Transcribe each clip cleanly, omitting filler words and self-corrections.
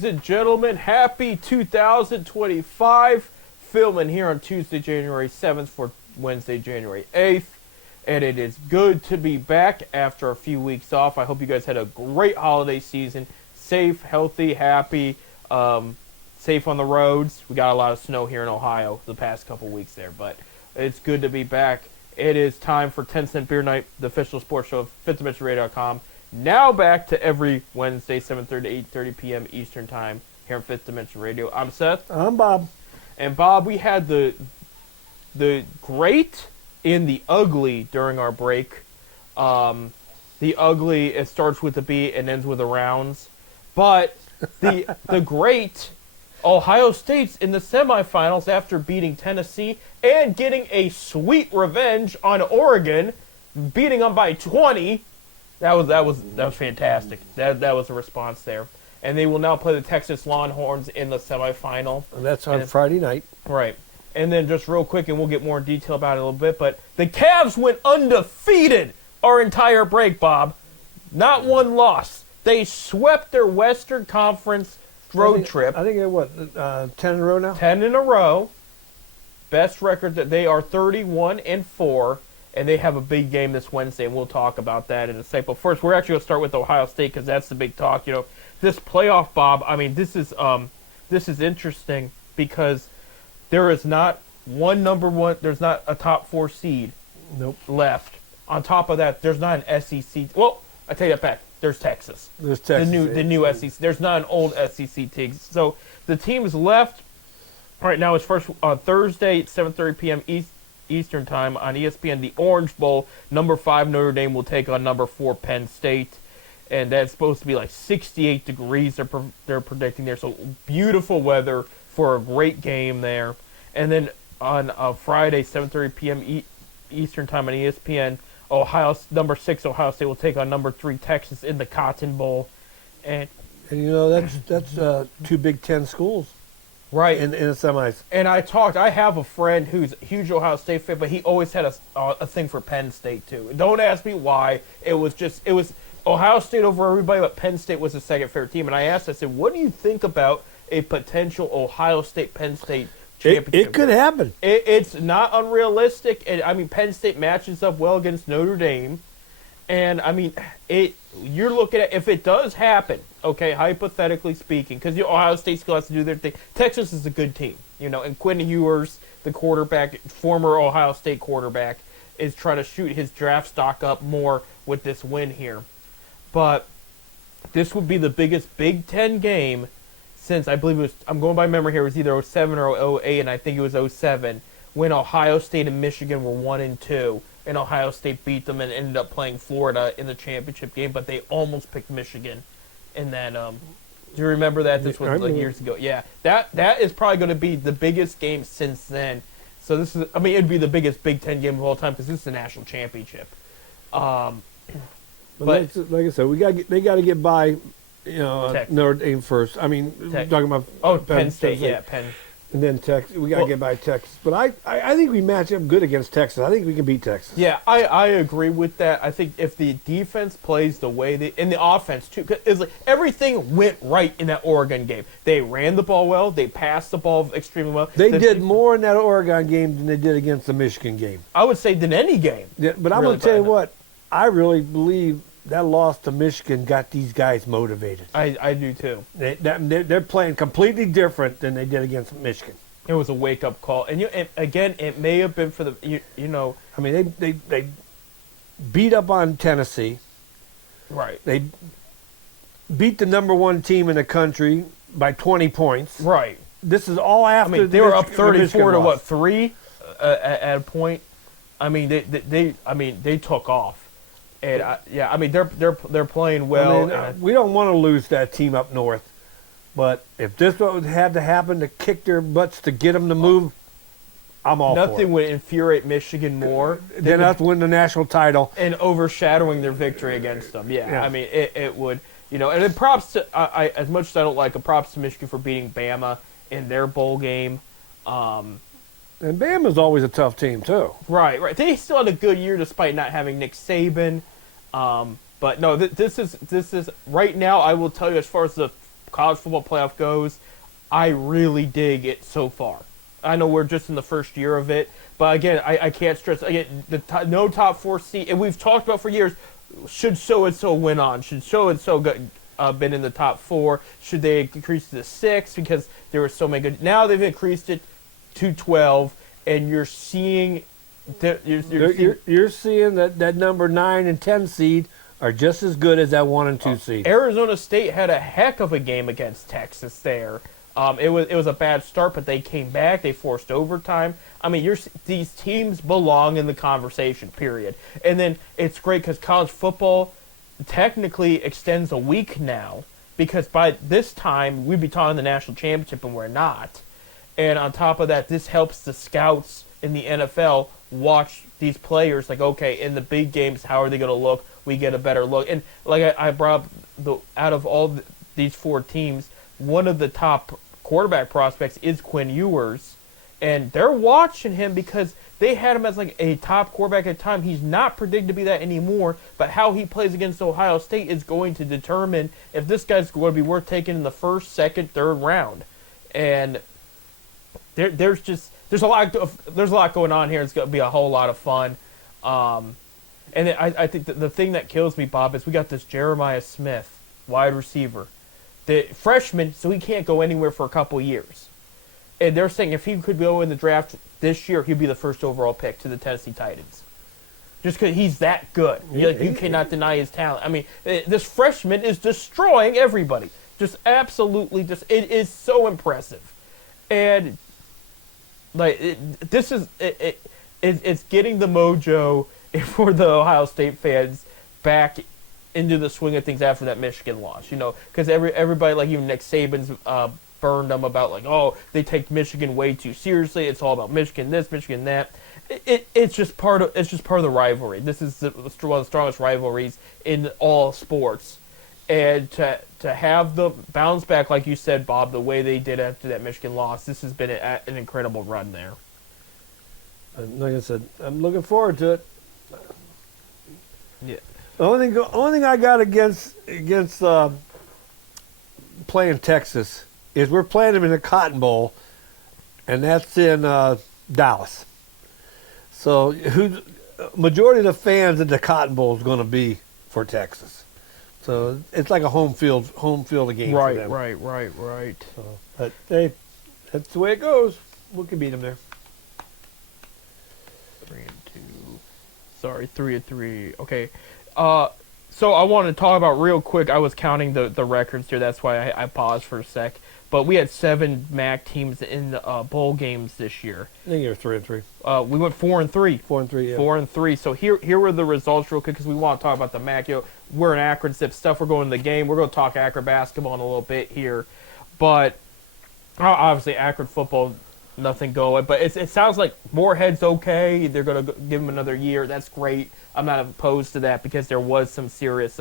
Ladies and gentlemen, happy 2025. Filming here on Tuesday, January 7th for Wednesday, January 8th. And it is good to be back after a few weeks off. I hope you guys had a great holiday season. Safe, healthy, happy, safe on the roads. We got a lot of snow here in Ohio the past couple weeks there, but it's good to be back. It is time for 10 Cent Beer Night, the official sports show of FifthDimensionRadio.com. Now back to every Wednesday, 7:30 to 8:30 p.m. Eastern Time here on Fifth Dimension Radio. I'm Seth. I'm Bob. And Bob, we had the great and the ugly during our break. The ugly, it starts with a B and ends with a rounds. But the great, Ohio State's in the semifinals after beating Tennessee and getting a sweet revenge on Oregon, beating them by 20. That was fantastic. That was a response there. And they will now play the Texas Longhorns in the semifinal. And that's on Friday night. Right. And then just real quick, and we'll get more in detail about it a little bit, but the Cavs went undefeated our entire break, Bob. Not one loss. They swept their Western Conference road trip. I think they're 10 in a row now? 10 in a row. Best record that they are 31-4. And they have a big game this Wednesday, and we'll talk about that in a second. But first, we're actually going to start with Ohio State because that's the big talk. You know, this playoff, Bob. I mean, this is interesting because there is not one number one. There's not a top 4 seed. Nope. Left. On top of that, there's not an SEC. Well, I take that back. There's Texas. There's Texas. The new SEC. There's not an old SEC team. So the teams left right now is first on Thursday at 7:30 p.m. Eastern Time on ESPN, the Orange Bowl. Number 5 Notre Dame will take on number 4 Penn State, and that's supposed to be like 68 degrees. They're predicting there, so beautiful weather for a great game there. And then on Friday, 7:30 p.m. Eastern Time on ESPN, number 6 Ohio State will take on number 3 Texas in the Cotton Bowl, and you know that's 2 Big Ten schools. Right. In the semis. And I have a friend who's a huge Ohio State fan, but he always had a thing for Penn State, too. Don't ask me why. It was Ohio State over everybody, but Penn State was the second favorite team. And I said, what do you think about a potential Ohio State-Penn State championship? It could happen. It's not unrealistic. And, I mean, Penn State matches up well against Notre Dame. And, I mean, you're looking at, if it does happen, okay, hypothetically speaking, because Ohio State still has to do their thing. Texas is a good team, and Quinn Ewers, the quarterback, former Ohio State quarterback, is trying to shoot his draft stock up more with this win here. But this would be the biggest Big Ten game since, I believe it was, I'm going by memory here, it was either 07 or 08, and I think it was 07, when Ohio State and Michigan were 1-2. And Ohio State beat them and ended up playing Florida in the championship game, but they almost picked Michigan. And then, do you remember that? This was like years ago. Yeah, that is probably going to be the biggest game since then. So this is, it'd be the biggest Big Ten game of all time because this is the national championship. But like I said, they got to get by, Notre Dame first. Talking about Penn State, yeah, Penn. And then Texas, we got to get by Texas. But I think we match up good against Texas. I think we can beat Texas. Yeah, I agree with that. I think if the defense plays the way and the offense too, because everything went right in that Oregon game. They ran the ball well. They passed the ball extremely well. They did more in that Oregon game than they did against the Michigan game. I would say than any game. Yeah, but I'm going to tell you what, I really believe that loss to Michigan got these guys motivated. I do too. They're playing completely different than they did against Michigan. It was a wake-up call, and again, it may have been for the they beat up on Tennessee. Right. They beat the number 1 team in the country by 20 points. Right. This is all after they were up 34 to 3 at a point. They took off. And they're playing well. We don't want to lose that team up north, but if this would have to happen to kick their butts to get them to move, I'm all for it. Nothing would infuriate Michigan more than us win the national title and overshadowing their victory against them. Yeah. It would. And then props to as much as I don't like it, props to Michigan for beating Bama in their bowl game. And Bama's always a tough team, too. Right. They still had a good year despite not having Nick Saban. But no, this is right now, I will tell you, as far as the college football playoff goes, I really dig it so far. I know we're just in the first year of it, but again, I can't stress again no top 4 seed, and we've talked about for years. Should so and so win on? Should so and so been in the top 4? Should they increase it to 6 because there were so many good? Now they've increased it to 12, and you're seeing you're seeing that number 9 and 10 seed are just as good as that 1 and 2 seed. Arizona State had a heck of a game against Texas there. It was a bad start, but they came back. They forced overtime. I mean, these teams belong in the conversation, period. And then it's great because college football technically extends a week now because by this time we'd be talking the national championship, and we're not. And on top of that, this helps the scouts in the NFL watch these players like, okay, in the big games, how are they going to look? We get a better look. And like I brought up, out of all these 4 teams, one of the top quarterback prospects is Quinn Ewers, and they're watching him because they had him as like a top quarterback at the time. He's not predicted to be that anymore, but how he plays against Ohio State is going to determine if this guy's going to be worth taking in the first, second, third round. And there's a lot going on here. It's going to be a whole lot of fun. And I think the thing that kills me, Bob, is we got this Jeremiah Smith, wide receiver, the freshman, so he can't go anywhere for a couple years. And they're saying if he could go in the draft this year, he'd be the first overall pick to the Tennessee Titans. Just because he's that good. You cannot deny his talent. I mean, this freshman is destroying everybody. Just absolutely, it is so impressive. And like it's getting the mojo for the Ohio State fans back into the swing of things after that Michigan loss, because everybody, like even Nick Saban's burned them about like, oh, they take Michigan way too seriously. It's all about Michigan this, Michigan that. It's just part of the rivalry. This is one of the strongest rivalries in all sports, and to have the bounce back, like you said, Bob, the way they did after that Michigan loss, this has been an incredible run there. Like I said, I'm looking forward to it. Yeah. The only thing I got against playing Texas is we're playing them in the Cotton Bowl, and that's in Dallas. So, majority of the fans at the Cotton Bowl is going to be for Texas. So it's like a home field game for them. Right. So, but hey, that's the way it goes. We can beat them there. 3-3. Okay. So I want to talk about real quick. I was counting the records here. That's why I paused for a sec. But we had 7 MAC teams in bowl games this year. I think you're 3-3. We went 4-3. 4-3. Yeah. 4-3. So here were the results real quick because we want to talk about the MAC. We're in Akron Zip stuff. We're going to the game. We're going to talk Akron basketball in a little bit here, but obviously Akron football, nothing going. But it sounds like Moorhead's okay. They're going to give him another year. That's great. I'm not opposed to that because there was some serious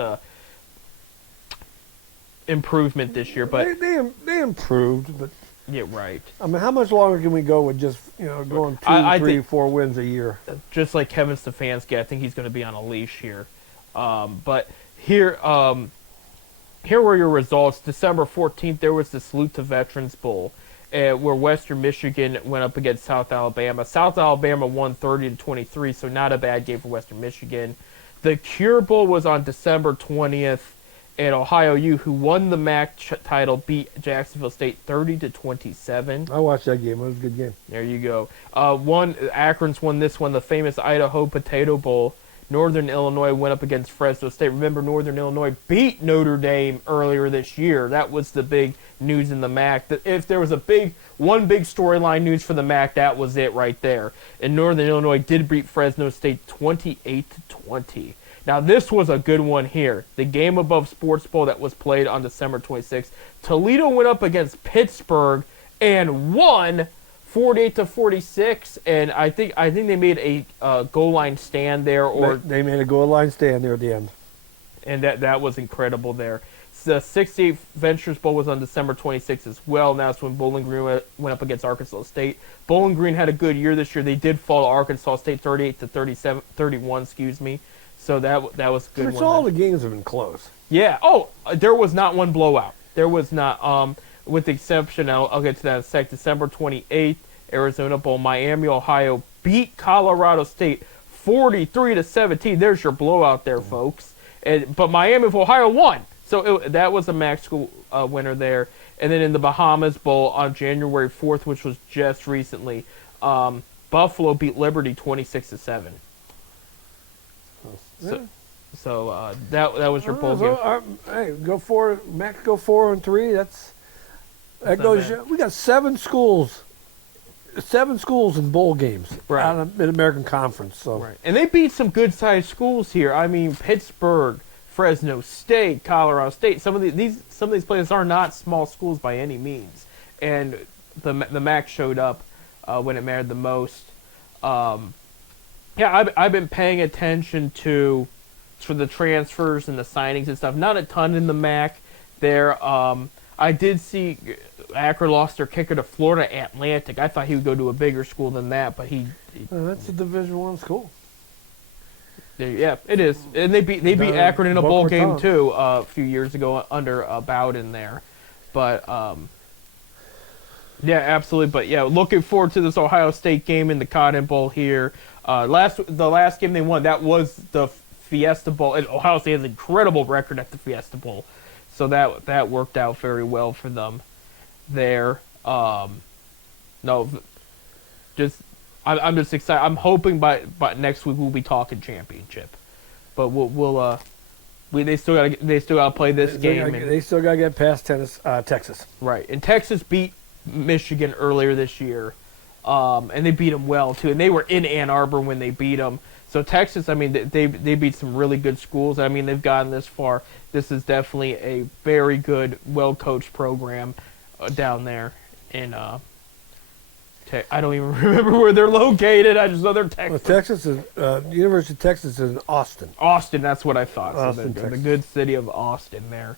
improvement this year. But they improved, but yeah, right. I mean, how much longer can we go with just going 2, 3, 4 wins a year? Just like Kevin Stefanski, I think he's going to be on a leash here. But here were your results. December 14th, there was the Salute to Veterans Bowl, where Western Michigan went up against South Alabama. South Alabama won 30-23, so not a bad game for Western Michigan. The Cure Bowl was on December 20th, and Ohio U, who won the MAC title, beat Jacksonville State 30-27. I watched that game. It was a good game. There you go. Akron's won this one, the famous Idaho Potato Bowl. Northern Illinois went up against Fresno State. Remember, Northern Illinois beat Notre Dame earlier this year. That was the big news in the MAC. If there was one big storyline news for the MAC, that was it right there. And Northern Illinois did beat Fresno State 28-20. Now, this was a good one here. The Game Above Sports Bowl that was played on December 26th. Toledo went up against Pittsburgh and won 48-46, and I think they made a goal line stand there, or they made a goal line stand there at the end, and that was incredible there. The 68th Ventures Bowl was on December 26th as well. Now it's when Bowling Green went up against Arkansas State. Bowling Green had a good year this year. They did fall to Arkansas State 38-31. Excuse me. So that was a good. All the games have been close. Yeah. Oh, there was not one blowout. There was not. With the exception, I'll get to that in a sec. December 28th, Arizona Bowl, Miami, Ohio beat Colorado State 43-17. There's your blowout there, folks. But Miami of Ohio won. So that was a MAC school winner there. And then in the Bahamas Bowl on January 4th, which was just recently, Buffalo beat Liberty 26-7. So that was your bowl game. Hey, MAC go 4-3. That not goes. bad. We got 7 schools in bowl games Right. out of Mid-American Conference. So Right. And they beat some good-sized schools here. I mean, Pittsburgh, Fresno State, Colorado State. Some of these places are not small schools by any means. And the MAC showed up when it mattered the most. I've been paying attention to the transfers and the signings and stuff. Not a ton in the MAC there. I did see Akron lost their kicker to Florida Atlantic. I thought he would go to a bigger school than that, but that's a Division I school. Yeah, it is, and they beat Akron in a bowl Boca game Raton. too a few years ago under Bowden there, but yeah, absolutely. But yeah, looking forward to this Ohio State game in the Cotton Bowl here. The last game they won, that was the Fiesta Bowl, and Ohio State has an incredible record at the Fiesta Bowl, so that worked out very well for them there. I'm just excited. I'm hoping by next week we'll be talking championship, but they still gotta play this game. They still got to get past Texas. Right, and Texas beat Michigan earlier this year, and they beat them well too. And they were in Ann Arbor when they beat them. So Texas, I mean, they beat some really good schools. I mean, they've gotten this far. This is definitely a very good, well-coached program down there in. I don't even remember where they're located. I just know they're Texas. Well, Texas is University of Texas is in Austin. Austin, that's what I thought. Austin, the Texas. good city of Austin there.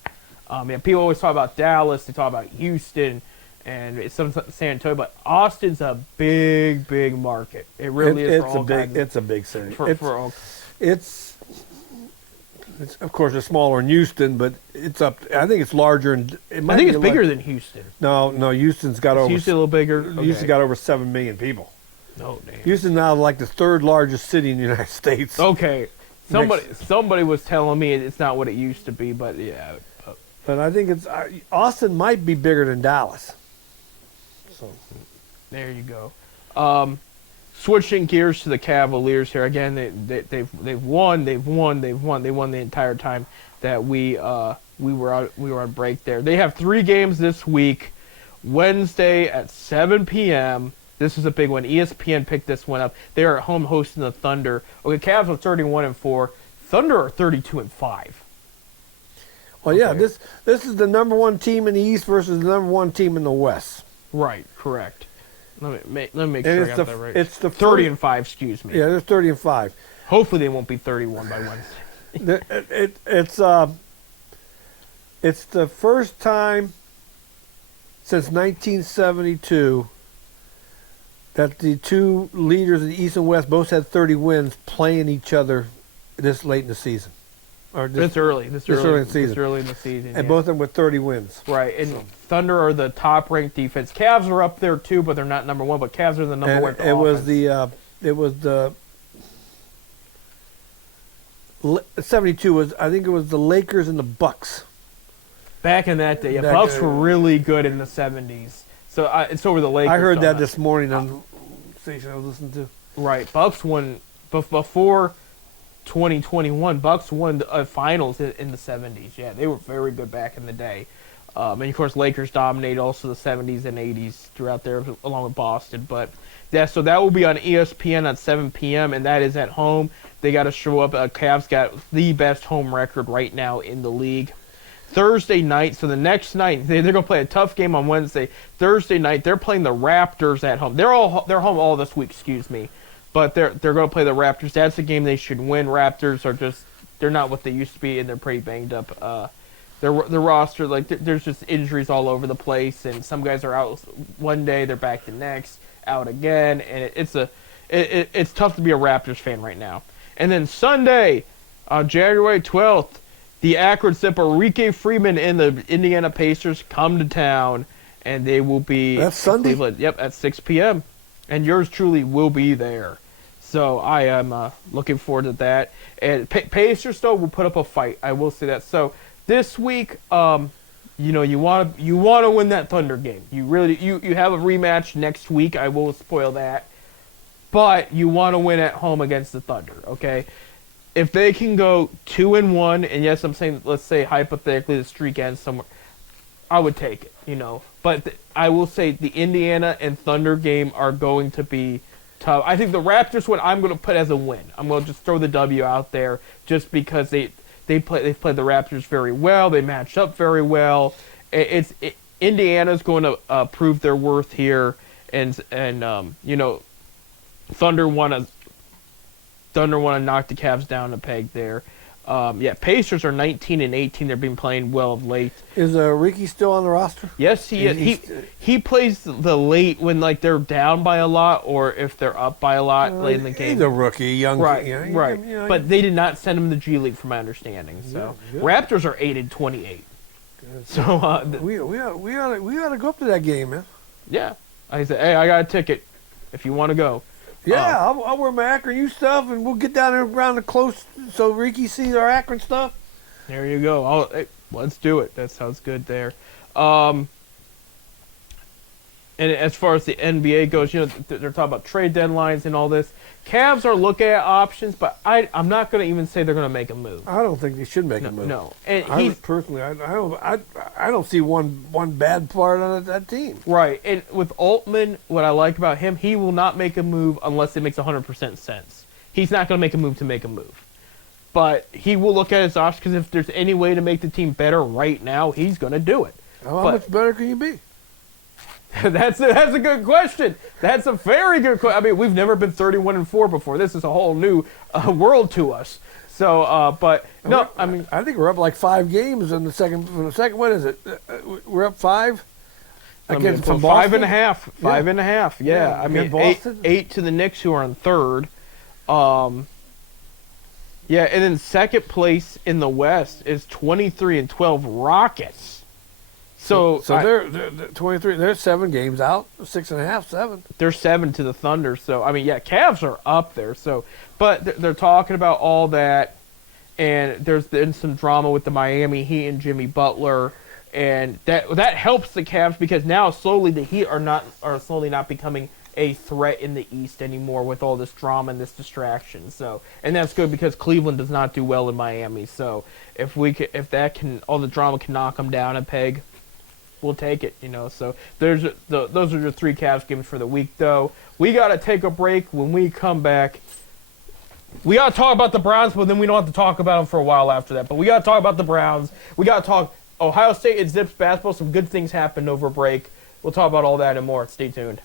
People always talk about Dallas. They talk about Houston and some San Antonio, but Austin's a big, big market. It really is. It's a big city. It's It's of course it's smaller than Houston, but it's up. I think it's larger, and I think it's bigger than Houston. No, Houston's got over. Houston a little bigger. Houston got over 7 million people. Oh damn. Houston's now like the 3rd largest city in the United States. Okay, somebody was telling me it's not what it used to be, but yeah. But I think it's Austin might be bigger than Dallas. So there you go. Switching gears to the Cavaliers here again. They've won the entire time that we were on break there. They have 3 games this week. Wednesday at 7 p.m. This is a big one. ESPN picked this one up. They are at home hosting the Thunder. Okay, Cavs are 31-4. Thunder are 32-5. well, yeah, this is the number 1 team in the East versus the number 1 team in the West. Right, correct. Let me make And sure I got that right. It's the 30-5. Excuse me. Yeah, they're 30-5. Hopefully they won't be 31 by Wednesday. It's the first time since 1972 that the 2 leaders in the East and West both had 30 wins playing each other this late in the season. Or This early in the season. And Yeah. both of them with 30 wins. Right, and Thunder are the top-ranked defense. Cavs are up there too, but they're not number 1. But Cavs are the number 1. It was the 72 was, I think it was the Lakers and the Bucks. Back in that day. Yeah, That Bucks day. were really good in the 70s. So it's over the Lakers. I heard that on this morning on the station I was listening to. Right, Bucks won before 2021. Bucks won the finals in the 70s. Yeah, they were very good back in the day. And of course, Lakers dominated also the 70s and 80s throughout there, along with Boston. But yeah, so that will be on ESPN at 7 p.m. and that is at home. They got to show up. Cavs got the best home record right now in the league. Thursday night, so the next night they're going to play a tough game on Wednesday. Thursday night they're playing the Raptors at home. They're home all this week, excuse me, but they're going to play the Raptors. That's a game they should win. Raptors are they're not what they used to be, and they're pretty banged up. Their roster, like there's just injuries all over the place, and some guys are out one day, they're back the next, out again, and it's tough to be a Raptors fan right now. And then Sunday, January 12th. the Akron Zipper, Enrique Freeman and the Indiana Pacers come to town, and they will be That's in Sunday? Cleveland. Yep, at 6 p.m. And yours truly will be there. So I am looking forward to that. And Pacers, though, will put up a fight. I will say that. So this week, you want to win that Thunder game. You really you have a rematch next week. I will spoil that. But you want to win at home against the Thunder, okay? If they can go 2-1, and yes, I'm saying, let's say hypothetically the streak ends somewhere, I would take it, But I will say the Indiana and Thunder game are going to be tough. I think the Raptors one I'm going to put as a win. I'm going to just throw the W out there just because they've played the Raptors very well. They matched up very well. Indiana's going to prove their worth here, and Thunder want to knock the Cavs down a peg there. Pacers are 19-18. They've been playing well of late. Is Ricky still on the roster? Yes, he is. He plays the late when they're down by a lot or if they're up by a lot late in the game. He's a rookie, young. Right, right. But they did not send him to G League, from my understanding. So Raptors are 8-28. So we ought to go up to that game, man. Yeah, I said, hey, I got a ticket. If you want to go. Yeah, I'll wear my Akron U stuff, and we'll get down there around the close so Ricky sees our Akron stuff. There you go. Let's do it. That sounds good there. And as far as the NBA goes, they're talking about trade deadlines and all this. Cavs are looking at options, but I'm not going to even say they're going to make a move. I don't think they should make a move. No, and I don't see one bad part on that team. Right, and with Altman, what I like about him, he will not make a move unless it makes 100% sense. He's not going to make a move to make a move. But he will look at his options, because if there's any way to make the team better right now, he's going to do it. How much better can you be? That's a good question. That's a very good question. I mean, we've never been 31-4 before. This is a whole new world to us. So, I think we're up like 5 games in the second. For the second, what is it? We're up 5 against from 5.5. 5.5. Yeah. I mean, Boston? 8 to the Knicks, who are in third. And then second place in the West is 23-12 Rockets. So they're 23. They're 7 games out, 6.5, 7. They're 7 to the Thunder. So I mean, Cavs are up there. So, but they're talking about all that, and there's been some drama with the Miami Heat and Jimmy Butler, and that helps the Cavs because now slowly the Heat are slowly not becoming a threat in the East anymore with all this drama and this distraction. So, and that's good because Cleveland does not do well in Miami. So if all the drama can knock them down a peg, we'll take it, So those are your 3 Cavs games for the week, though. We got to take a break. When we come back, we got to talk about the Browns, but then we don't have to talk about them for a while after that. But we got to talk about the Browns. We got to talk Ohio State and Zips basketball. Some good things happened over break. We'll talk about all that and more. Stay tuned.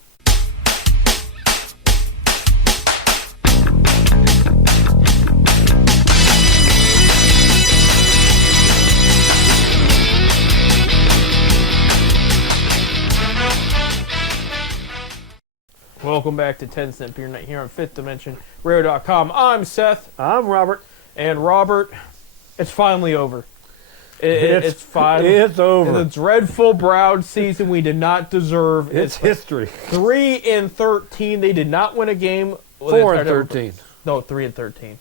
Welcome back to 10 Cent Beer Night here on 5th Dimension Radio.com. I'm Seth. I'm Robert. And Robert, it's finally over. It's finally It's over. The dreadful Brown season we did not deserve. It's history. 3-13. They did not win a game. 4-13. No, 3-13.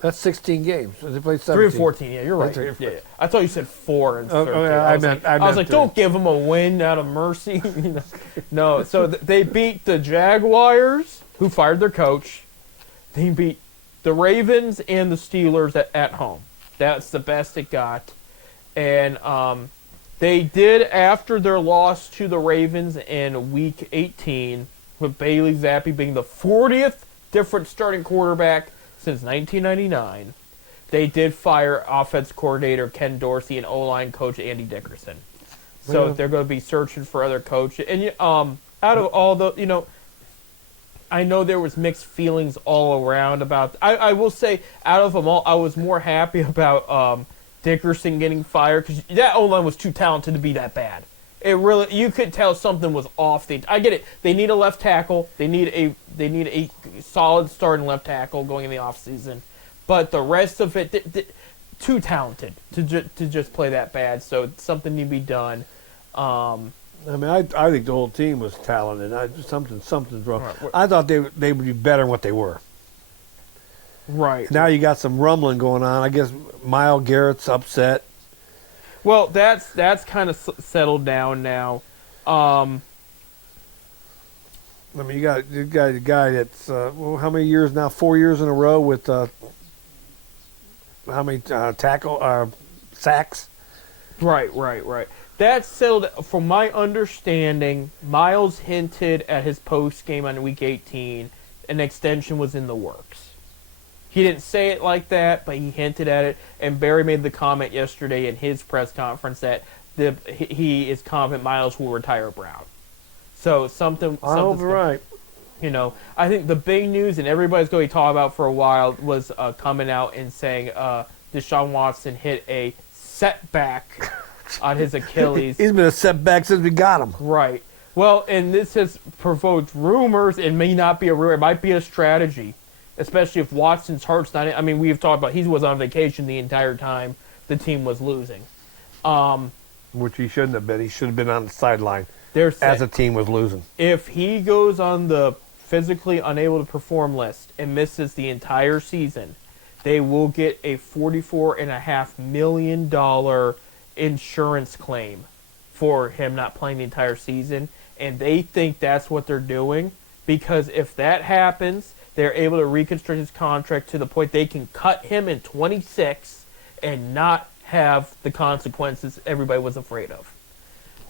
That's 16 games. They played 17. 3-14. Yeah, you're right. Yeah. I thought you said 4 and 13. Yeah, I was like, don't give them a win out of mercy. No. So they beat the Jaguars, who fired their coach. They beat the Ravens and the Steelers at home. That's the best it got. And they did, after their loss to the Ravens in Week 18, with Bailey Zappi being the 40th different starting quarterback since 1999, they did fire offense coordinator Ken Dorsey and O-line coach Andy Dickerson. So they're going to be searching for other coaches. And out of all the, I know there was mixed feelings all around about. I will say, out of them all, I was more happy about Dickerson getting fired because that O-line was too talented to be that bad. It really, you could tell something was off. I get it. They need a left tackle. They need a solid starting left tackle going in the offseason. But the rest of it, too talented to just play that bad. So something need to be done. I mean, I think the whole team was talented. Something's wrong. Right. I thought they would be better than what they were. Right. Now you got some rumbling going on. I guess Myles Garrett's upset. Well, that's kind of settled down now. I mean, you got a guy that's how many years now? 4 years in a row with how many sacks? Right. That's settled. From my understanding, Miles hinted at his post game on Week 18, an extension was in the works. He didn't say it like that, but he hinted at it. And Barry made the comment yesterday in his press conference that he is confident Miles will retire Brown. So something's right. You know, I think the big news, and everybody's going to talk about for a while, was coming out and saying Deshaun Watson hit a setback on his Achilles. He's been a setback since we got him. Right. Well, and this has provoked rumors. It may not be a rumor. It might be a strategy, especially if Watson's heart's not in. I mean, we've talked about he was on vacation the entire time the team was losing. Which he shouldn't have been. He should have been on the sideline As a team was losing. If he goes on the physically unable to perform list and misses the entire season, they will get a $44.5 million insurance claim for him not playing the entire season. And they think that's what they're doing, because if that happens, they're able to reconstruct his contract to the point they can cut him in 26 and not have the consequences everybody was afraid of.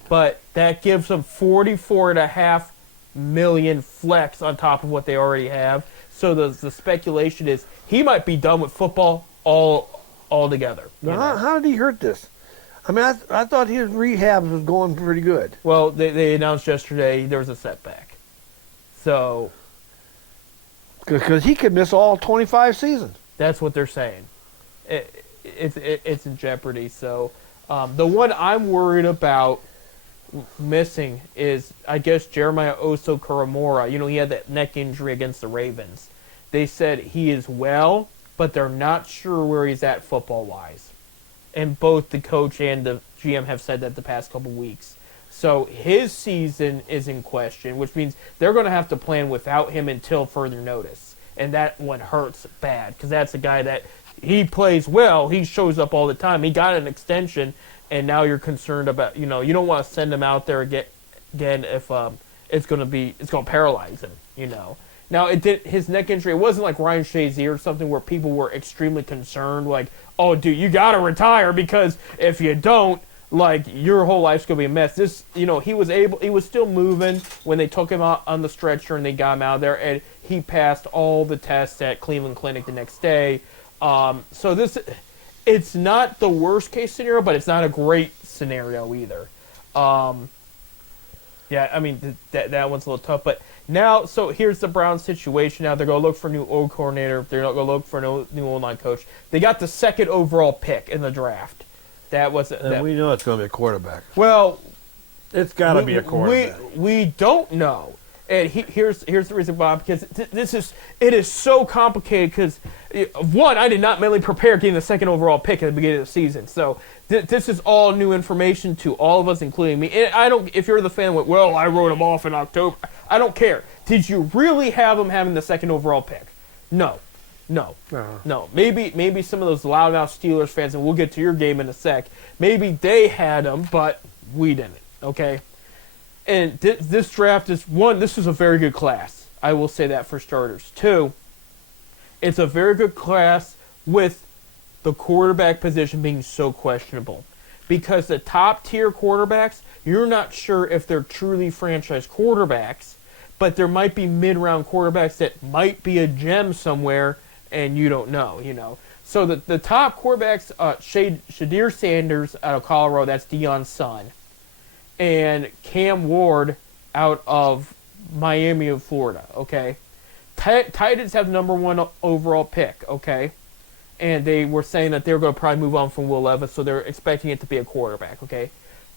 But that gives them $44.5 million flex on top of what they already have. So the speculation is he might be done with football altogether. Now, how did he hurt this? I mean, I thought his rehab was going pretty good. Well, they announced yesterday there was a setback. So because he could miss all 25 seasons. that's what they're saying. It's in jeopardy. So the one I'm worried about missing is, I guess, Jeremiah Oso-Koramoah. You know, he had that neck injury against the Ravens. They said he is well, but they're not sure where he's at football-wise. And both the coach and the GM have said that the past couple weeks. So his season is in question, which means they're going to have to plan without him until further notice. And that one hurts bad, because that's a guy that he plays well. He shows up all the time. He got an extension, and now you're concerned about, you don't want to send him out there again if it's going to paralyze him, Now, his neck injury, it wasn't like Ryan Shazier or something where people were extremely concerned, like, oh, dude, you got to retire, because if you don't, like, your whole life's going to be a mess. This, he was still moving when they took him out on the stretcher and they got him out of there, and he passed all the tests at Cleveland Clinic the next day. So it's not the worst case scenario, but it's not a great scenario either. Yeah, I mean, that one's a little tough. But now, so here's the Browns situation. Now they're going to look for a new O coordinator. They're not going to look for a new O-line coach. They got the second overall pick in the draft. We know it's going to be a quarterback. Well, it's got to be a quarterback. We don't know. And here's the reason, Bob, because it is so complicated. Because one, I did not mentally prepare getting the second overall pick at the beginning of the season, so this is all new information to all of us, including me. And I don't. If you're the fan, well, I wrote him off in October. I don't care. Did you really have him having the second overall pick? No. Maybe some of those loudmouth Steelers fans, and we'll get to your game in a sec. Maybe they had him, but we didn't. Okay. And this draft is, one, this is a very good class. I will say that for starters. Two, it's a very good class with the quarterback position being so questionable. Because the top-tier quarterbacks, you're not sure if they're truly franchise quarterbacks, but there might be mid-round quarterbacks that might be a gem somewhere, and you don't know, So the top quarterbacks, Shadir Sanders out of Colorado, that's Deion's son, and Cam Ward out of Miami of Florida, okay? Titans have the number one overall pick, okay? And they were saying that they were going to probably move on from Will Levis, so they're expecting it to be a quarterback, okay?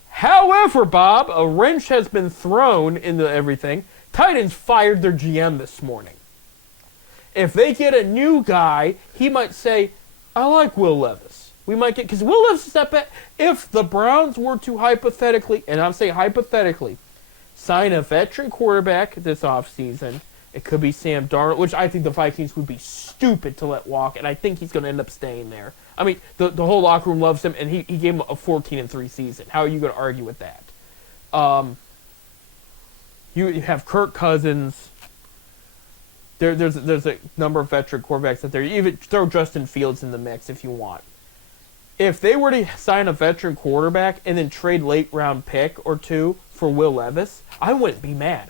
However, Bob, a wrench has been thrown into everything. Titans fired their GM this morning. If they get a new guy, he might say, I like Will Levis. we might get, because Will Levis is that bad. If the Browns were to hypothetically, and I'm saying hypothetically, sign a veteran quarterback this offseason, it could be Sam Darnold, which I think the Vikings would be stupid to let walk, and I think he's going to end up staying there. I mean, the whole locker room loves him, and he gave him a 14-3 season. How are you going to argue with that? You have Kirk Cousins. There's a number of veteran quarterbacks out there. You even throw Justin Fields in the mix if you want. If they were to sign a veteran quarterback and then trade late round pick or two for Will Levis, I wouldn't be mad.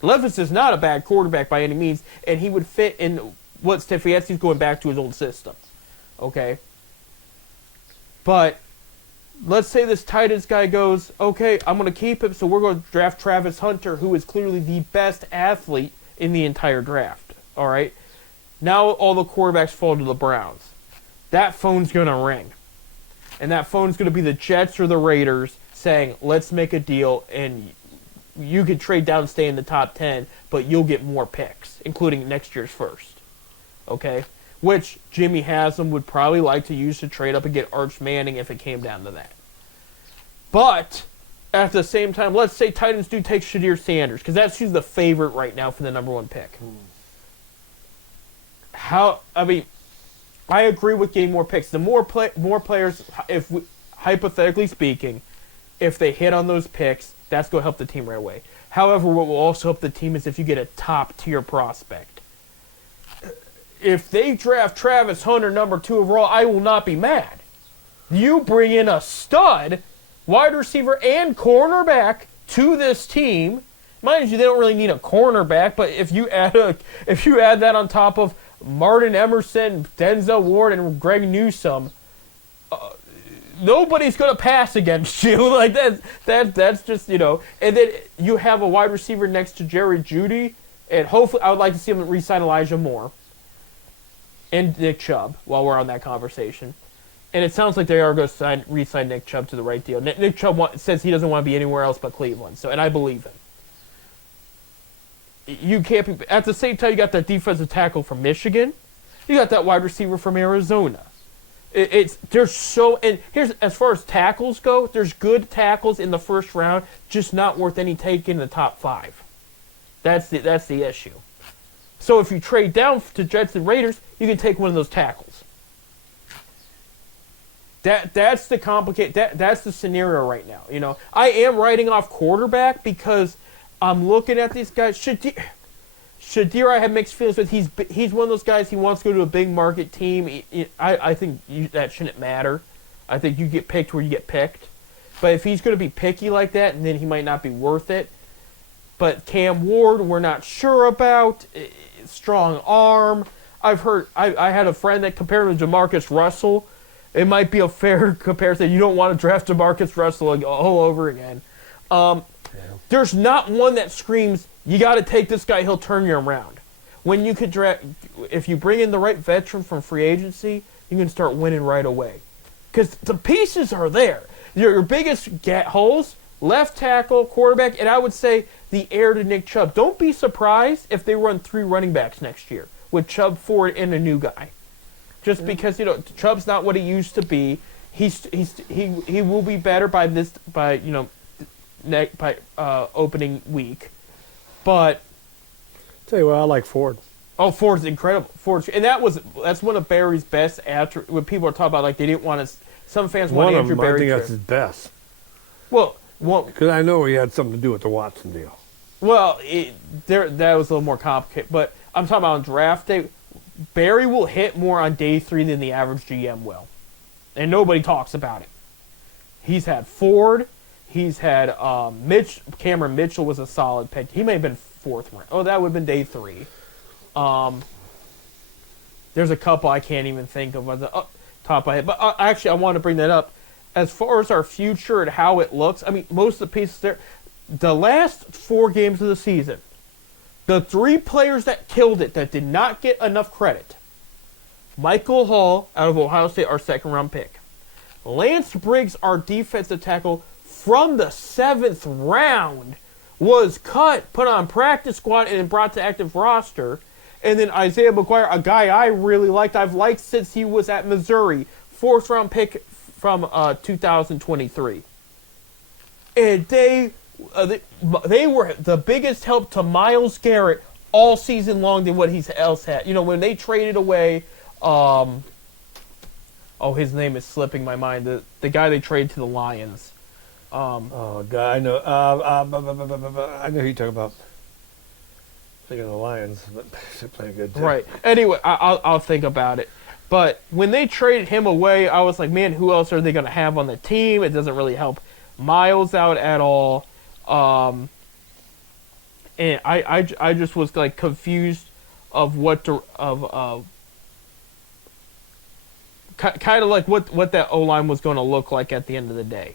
Levis is not a bad quarterback by any means, and he would fit in what Stefanski's going back to his old system. Okay? But let's say this Titans guy goes, okay, I'm going to keep him, so we're going to draft Travis Hunter, who is clearly the best athlete in the entire draft. All right? Now all the quarterbacks fall to the Browns. That phone's going to ring. And that phone's going to be the Jets or the Raiders saying, let's make a deal, and you could trade down, stay in the top 10, but you'll get more picks, including next year's first. Okay? Which Jimmy Haslam would probably like to use to trade up and get Arch Manning if it came down to that. But at the same time, let's say Titans do take Shadir Sanders, because that's who's the favorite right now for the number one pick. I agree with getting more picks. The more players, hypothetically speaking, if they hit on those picks, that's going to help the team right away. However, what will also help the team is if you get a top-tier prospect. If they draft Travis Hunter number 2 overall, I will not be mad. You bring in a stud, wide receiver and cornerback to this team. Mind you, they don't really need a cornerback, but if you add that on top of Martin Emerson, Denzel Ward, and Greg Newsome, nobody's going to pass against you. Like that's just, and then you have a wide receiver next to Jerry Jeudy, and hopefully I would like to see him re-sign Elijah Moore and Nick Chubb while we're on that conversation. And it sounds like they are going to re-sign Nick Chubb to the right deal. Nick Chubb says he doesn't want to be anywhere else but Cleveland, and I believe him. You can't be, at the same time, you got that defensive tackle from Michigan. You got that wide receiver from Arizona. There's so, and here's, as far as tackles go, there's good tackles in the first round, just not worth any taking in the top 5. That's the issue. So if you trade down to Jets and Raiders, you can take one of those tackles. That's the scenario right now. I am writing off quarterback because I'm looking at these guys. Shadir, I have mixed feelings with. He's one of those guys. He wants to go to a big market team. I think that shouldn't matter. I think you get picked where you get picked. But if he's going to be picky like that, then he might not be worth it. But Cam Ward, we're not sure about. Strong arm. I've heard. I had a friend that compared him to JaMarcus Russell. It might be a fair comparison. You don't want to draft JaMarcus Russell all over again. There's not one that screams, you got to take this guy, he'll turn you around. When you could draft, if you bring in the right veteran from free agency, you can start winning right away. Because the pieces are there. Your biggest holes, left tackle, quarterback, and I would say the heir to Nick Chubb. Don't be surprised if they run 3 running backs next year with Chubb, Ford, and a new guy. Just because, Chubb's not what he used to be. He will be better by opening week, but tell you what, I like Ford. Oh, Ford's incredible. And that's one of Barry's best attributes. When people are talking about like they didn't want to, some fans want Andrew Barry. I think that's his best. Well, because I know he had something to do with the Watson deal. Well, that was a little more complicated. But I'm talking about on draft day. Barry will hit more on day 3 than the average GM will, and nobody talks about it. He's had Ford. He's had Cameron Mitchell was a solid pick. He may have been 4th round. Oh, that would have been day 3. There's a couple I can't even think of on the top of my head. But actually, I want to bring that up. As far as our future and how it looks, I mean, most of the pieces there, the last 4 games of the season, the 3 players that killed it that did not get enough credit, Michael Hall out of Ohio State, our 2nd-round pick. Lance Briggs, our defensive tackle, from the 7th round, was cut, put on practice squad, and brought to active roster. And then Isaiah McGuire, a guy I really liked, I've liked since he was at Missouri, fourth round pick from 2023, and they were the biggest help to Myles Garrett all season long than what he's else had. You know, when they traded away, his name is slipping my mind. The guy they traded to the Lions. Oh God, I know. I know who you're talking about. Thinking of the Lions, but they're playing good too. Right. Anyway, I'll think about it. But when they traded him away, I was like, man, who else are they going to have on the team? It doesn't really help Myles out at all. And I just was like confused of what to kind of like what that O-line was going to look like at the end of the day.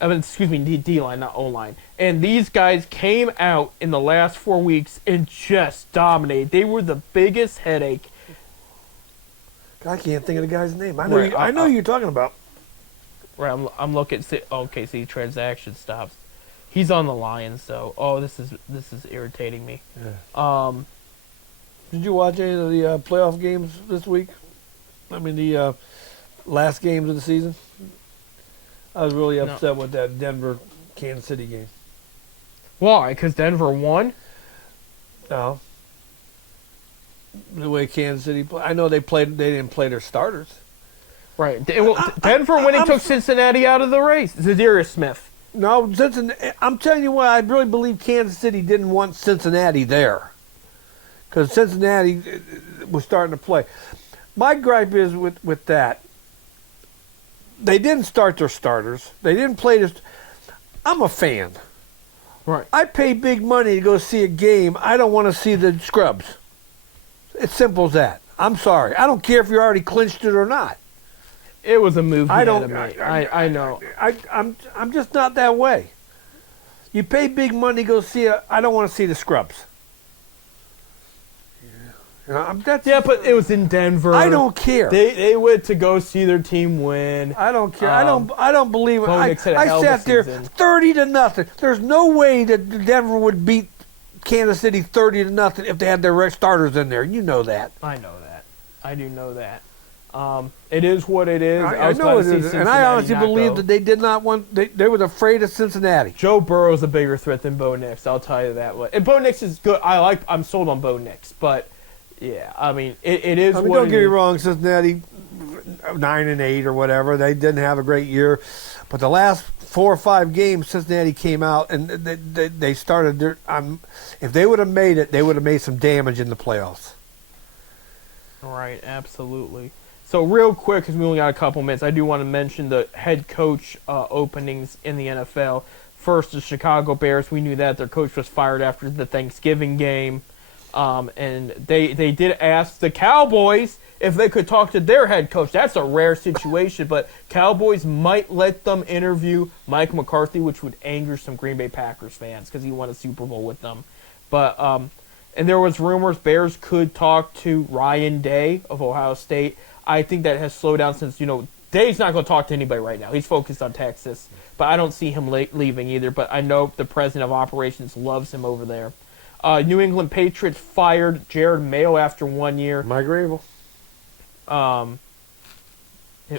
I mean, excuse me, D-line, not O-line. And these guys came out in the last 4 weeks and just dominated. They were the biggest headache. I can't think of the guy's name. I know who you're talking about. Right, I'm looking. See, transaction stops. He's on the Lions, so this is irritating me. Yeah. Did you watch any of the playoff games this week? I mean, the last games of the season. I was really upset with that Denver-Kansas City game. Why? Because Denver won? No. The way Kansas City played. I know they didn't play their starters. Right. Denver winning took Cincinnati out of the race. Zadarius Smith. No, I'm telling you what, I really believe Kansas City didn't want Cincinnati there. Because Cincinnati was starting to play. My gripe is with that. They didn't start their starters. They didn't play this. I'm a fan. Right. I pay big money to go see a game. I don't want to see the scrubs. It's simple as that. I'm sorry. I don't care if you already clinched it or not. It was a move. I know. I'm just not that way. You pay big money to go see I don't want to see the scrubs. But it was in Denver. I don't care. They went to go see their team win. I don't care. I don't believe it. I sat there season. 30-0. There's no way that Denver would beat Kansas City 30-0 if they had their starters in there. You know that. I know that. I do know that. It is what it is. I know it is, and I honestly believe that they did not want. They were afraid of Cincinnati. Joe Burrow's a bigger threat than Bo Nix. I'll tell you that. And Bo Nix is good. I'm sold on Bo Nix, but. Yeah, I mean, it is. Don't get me wrong, Cincinnati 9-8 or whatever. They didn't have a great year, but the last 4 or 5 games, Cincinnati came out and they started. If they would have made it, they would have made some damage in the playoffs. Right, absolutely. So real quick, because we only got a couple minutes, I do want to mention the head coach openings in the NFL. First, the Chicago Bears. We knew that their coach was fired after the Thanksgiving game. And they did ask the Cowboys if they could talk to their head coach. That's a rare situation, but Cowboys might let them interview Mike McCarthy, which would anger some Green Bay Packers fans because he won a Super Bowl with them. But and there was rumors Bears could talk to Ryan Day of Ohio State. I think that has slowed down since, Day's not going to talk to anybody right now. He's focused on Texas, but I don't see him leaving either. But I know the president of operations loves him over there. New England Patriots fired Jared Mayo after 1 year. Mike Rabel.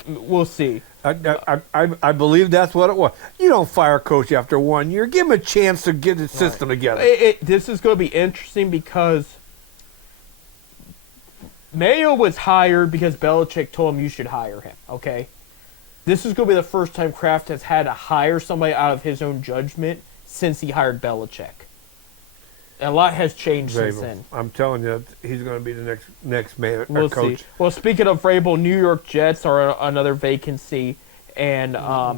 We'll see. I believe that's what it was. You don't fire a coach after 1 year. Give him a chance to get his system together. This is going to be interesting because Mayo was hired because Belichick told him you should hire him, okay? This is going to be the first time Kraft has had to hire somebody out of his own judgment since he hired Belichick. A lot has changed since then. I'm telling you, he's going to be the next man, we'll coach. See. Well, speaking of Vrabel, New York Jets are another vacancy, and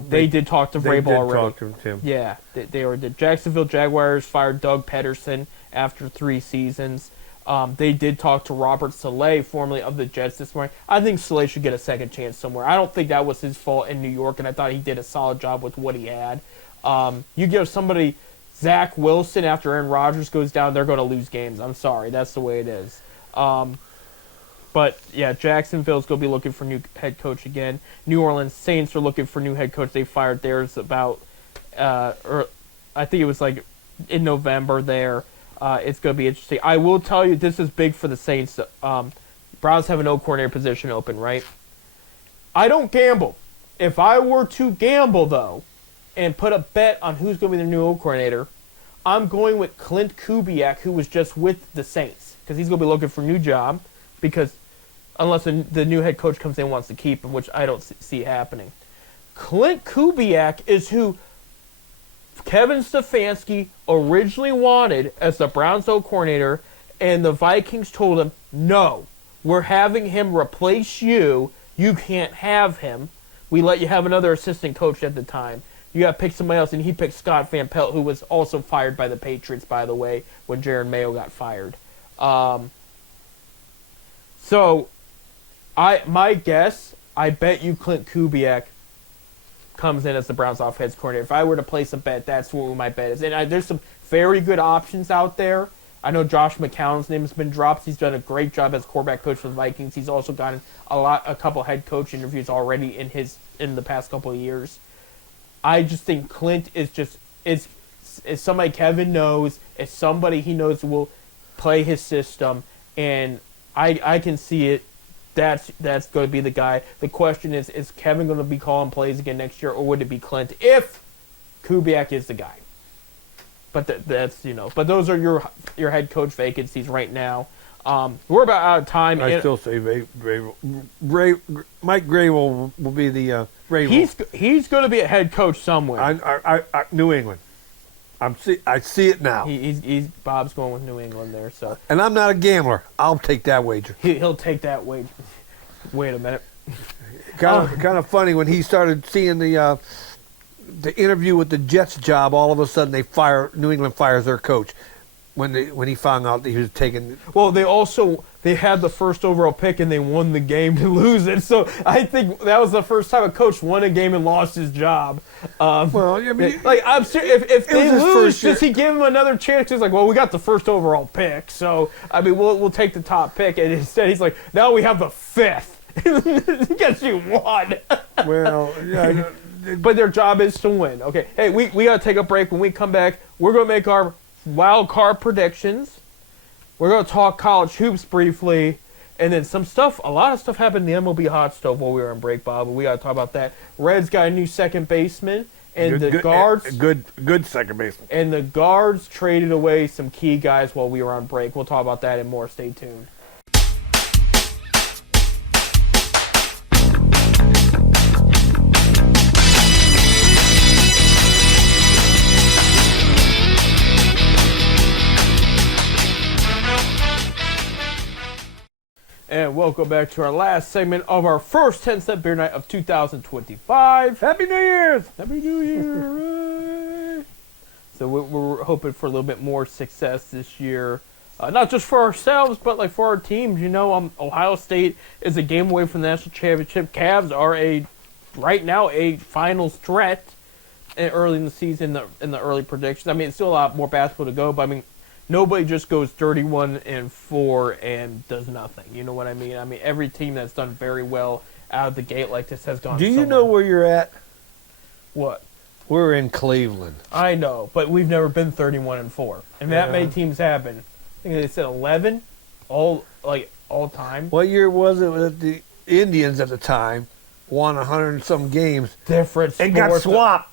they did talk to Vrabel already. They did talk to him. Yeah, they were. The Jacksonville Jaguars fired Doug Peterson after 3 seasons. They did talk to Robert Saleh, formerly of the Jets, this morning. I think Saleh should get a second chance somewhere. I don't think that was his fault in New York, and I thought he did a solid job with what he had. You give somebody Zach Wilson after Aaron Rodgers goes down, they're going to lose games. I'm sorry. That's the way it is. But, yeah, Jacksonville's going to be looking for new head coach again. New Orleans Saints are looking for new head coach. They fired theirs about, I think it was like in November there. It's going to be interesting. I will tell you, this is big for the Saints. Browns have an O coordinator position open, right? I don't gamble. If I were to gamble, though, and put a bet on who's going to be the new coordinator, I'm going with Clint Kubiak, who was just with the Saints, because he's going to be looking for a new job, because unless the new head coach comes in and wants to keep him, which I don't see happening. Clint Kubiak is who Kevin Stefanski originally wanted as the Browns coordinator, and the Vikings told him, no, we're having him replace you. You can't have him. We let you have another assistant coach at the time. You got to pick somebody else, and he picked Scott Van Pelt, who was also fired by the Patriots, by the way, when Jaron Mayo got fired. So, my guess, I bet you Clint Kubiak comes in as the Browns offense coordinator. If I were to place a bet, that's what my bet is. And there's some very good options out there. I know Josh McCown's name has been dropped. He's done a great job as quarterback coach for the Vikings. He's also gotten a couple head coach interviews already in the past couple of years. I just think Clint is somebody Kevin knows. It's somebody he knows will play his system, and I can see it. That's going to be the guy. The question is Kevin going to be calling plays again next year, or would it be Clint if Kubiak is the guy? But that's But those are your head coach vacancies right now. We're about out of time. I still say Mike Grable will be the Vrabel. He's going to be a head coach somewhere. I New England. I see it now. He's Bob's going with New England there. So. And I'm not a gambler. I'll take that wager. He'll take that wager. Wait a minute. Kind of funny when he started seeing the interview with the Jets job. All of a sudden, New England fires their coach when he found out that he was taking. Well, they had the first overall pick and they won the game to lose it. So I think that was the first time a coach won a game and lost his job. Well, I mean, I'm serious. If they lose, does year. he give him another chance? He's like, well, we got the first overall pick, so I mean, we'll take the top pick. And instead, he's like, now we have the fifth. Guess you won. Well, yeah. But their job is to win. Okay. Hey, we got to take a break. When we come back, we're going to make our wild card predictions. We're going to talk college hoops briefly. And then a lot of stuff happened in the MLB hot stove while we were on break, Bob. But we got to talk about that. Reds got a new second baseman. And the guards. Good second baseman. And the guards traded away some key guys while we were on break. We'll talk about that and more. Stay tuned. And welcome back to our last segment of our first 10-Cent Beer Night of 2025. Happy New Year's! Happy New Year! So we're hoping for a little bit more success this year. Not just for ourselves, but like for our teams. Ohio State is a game away from the national championship. Cavs are right now a finals threat early in the season in the early predictions. I mean, it's still a lot more basketball to go, but I mean, nobody just goes 31-4 and does nothing. You know what I mean? I mean, every team that's done very well out of the gate like this has gone. Do you know where you're at? What? We're in Cleveland. I know, but we've never been 31-4, and that many teams have been. I think they said 11, all time. What year was it that the Indians at the time won 100 and some games? Different sport. And got swapped.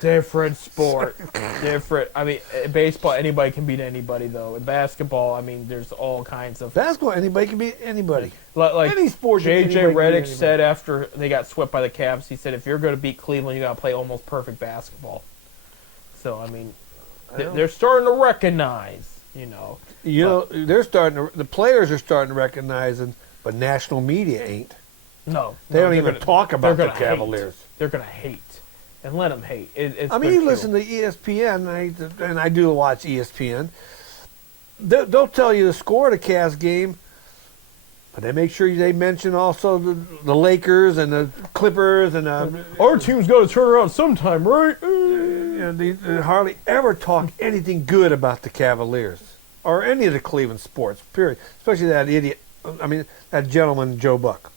Different sport. Different. I mean, baseball, anybody can beat anybody, though. In basketball, I mean, there's all kinds of... Basketball, anybody can beat anybody. Like any sport. J.J. Redick said after they got swept by the Cavs, he said, if you're going to beat Cleveland, you got to play almost perfect basketball. So, I mean, they're starting to recognize, the players are starting to recognize it, but national media ain't. No. They don't even talk about the Cavaliers. They're going to hate. And let them hate. It's you listen to ESPN, and I do watch ESPN. They'll tell you the score of the Cavs game, but they make sure they mention also the Lakers and the Clippers and our team's got to turn around sometime, right? They hardly ever talk anything good about the Cavaliers or any of the Cleveland sports. Period. Especially that gentleman Joe Buck.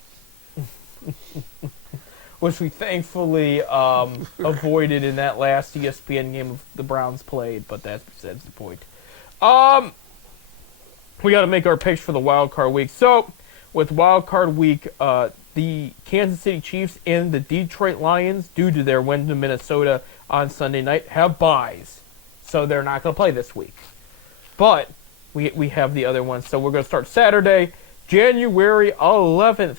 Which we thankfully avoided in that last ESPN game the Browns played, but that's besides the point. We got to make our picks for the wild card week. So, with wild card week the Kansas City Chiefs and the Detroit Lions, due to their win to Minnesota on Sunday night, have byes. So they're not going to play this week. But we have the other ones. So we're going to start Saturday, January 11th,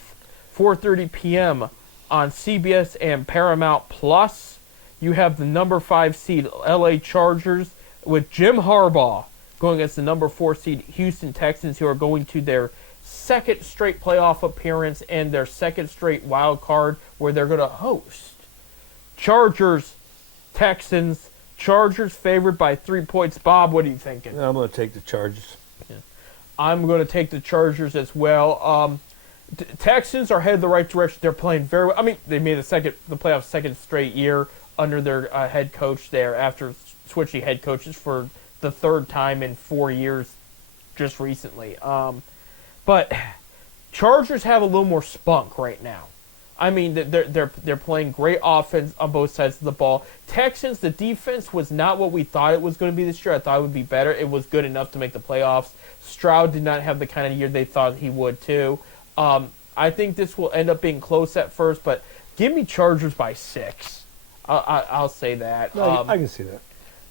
4:30 p.m. on CBS and Paramount Plus. You have the number 5 seed LA Chargers with Jim Harbaugh going against the number 4 seed Houston Texans, who are going to their second straight playoff appearance and their second straight wild card, where they're going to host Chargers, Texans. Chargers favored by 3 points. Bob, what are you thinking? I'm going to take the Chargers. Yeah. I'm going to take the Chargers as well. Texans are headed the right direction. They're playing very well. I mean, they made the playoffs second straight year under their head coach there after switching head coaches for the third time in 4 years just recently. But Chargers have a little more spunk right now. I mean, they're playing great offense on both sides of the ball. Texans, the defense was not what we thought it was going to be this year. I thought it would be better. It was good enough to make the playoffs. Stroud did not have the kind of year they thought he would too. I think this will end up being close at first, but give me Chargers by 6. I'll say that. No, I can see that.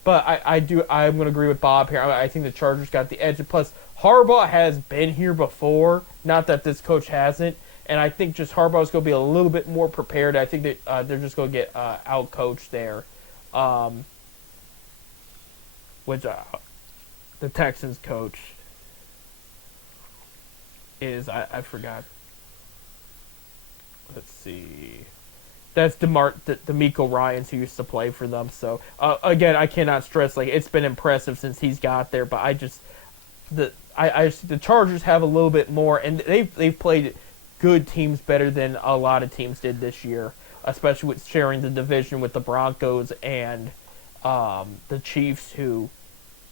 But I'm going to agree with Bob here. I think the Chargers got the edge. Plus, Harbaugh has been here before. Not that this coach hasn't. And I think just Harbaugh's going to be a little bit more prepared. I think that they're just going to get out-coached there. Which the Texans coach is, I forgot. Let's see. That's DeMeco Ryans, who used to play for them. So, again, I cannot stress, like, it's been impressive since he's got there. But the Chargers have a little bit more, and they've played good teams better than a lot of teams did this year, especially with sharing the division with the Broncos and the Chiefs, who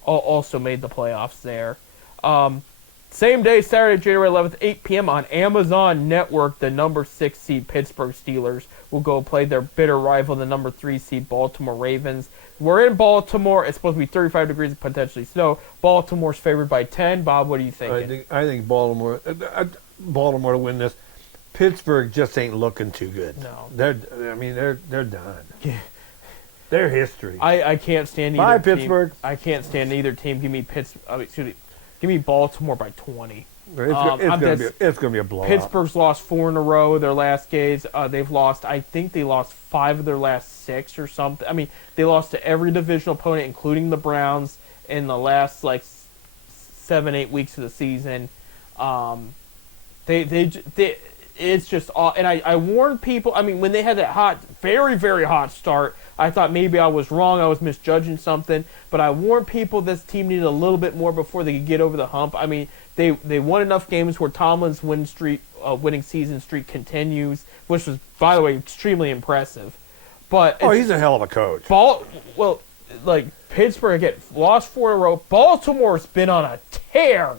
also made the playoffs there. Same day, Saturday, January 11th, 8 p.m. on Amazon Network, the number 6 seed Pittsburgh Steelers will go play their bitter rival, the number 3 seed Baltimore Ravens. We're in Baltimore. It's supposed to be 35 degrees and potentially snow. Baltimore's favored by 10. Bob, what are you thinking? I think Baltimore to win this. Pittsburgh just ain't looking too good. No. They're done. Yeah. They're history. I can't stand either Bye, team. Pittsburgh. I can't stand either team. Give me Baltimore by 20. It's going to be a blowout. Pittsburgh's lost 4 in a row their last games. I think they lost 5 of their last 6 or something. I mean, they lost to every divisional opponent, including the Browns, in the last, 7-8 weeks of the season. It's just all, and I warned people. I mean, when they had that very, very hot start, I thought maybe I was wrong. I was misjudging something, but I warned people this team needed a little bit more before they could get over the hump. I mean, they won enough games where Tomlin's winning season streak continues, which was, by the way, extremely impressive. But he's a hell of a coach. Pittsburgh lost 4 in a row. Baltimore's been on a tear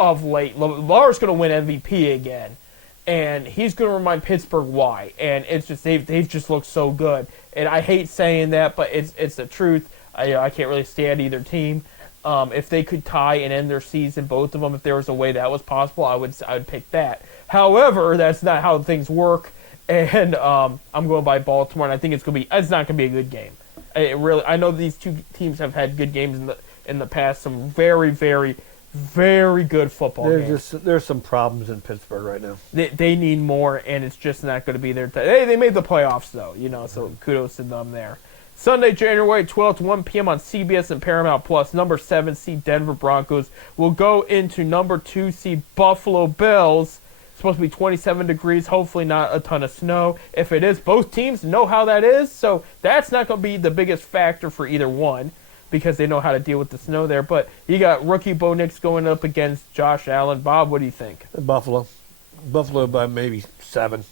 of late. Lamar's going to win MVP again. And he's going to remind Pittsburgh why. And it's just they've just looked so good. And I hate saying that, but it's the truth. I can't really stand either team. If they could tie and end their season, both of them, if there was a way that was possible, I would pick that. However, that's not how things work. And I'm going by Baltimore, and I think it's not going to be a good game. I know these two teams have had good games in the past. Some very, very, very good football games. There's some problems in Pittsburgh right now. They need more, and it's just not going to be their time. Hey, they made the playoffs, though, so kudos to them there. Sunday, January 12th, 1 p.m. on CBS and Paramount Plus, number 7 seed Denver Broncos will go into number 2 seed Buffalo Bills. It's supposed to be 27 degrees, hopefully not a ton of snow. If it is, both teams know how that is, so that's not going to be the biggest factor for either one, because they know how to deal with the snow there. But you got rookie Bo Nix going up against Josh Allen. Bob, what do you think? Buffalo by maybe 7.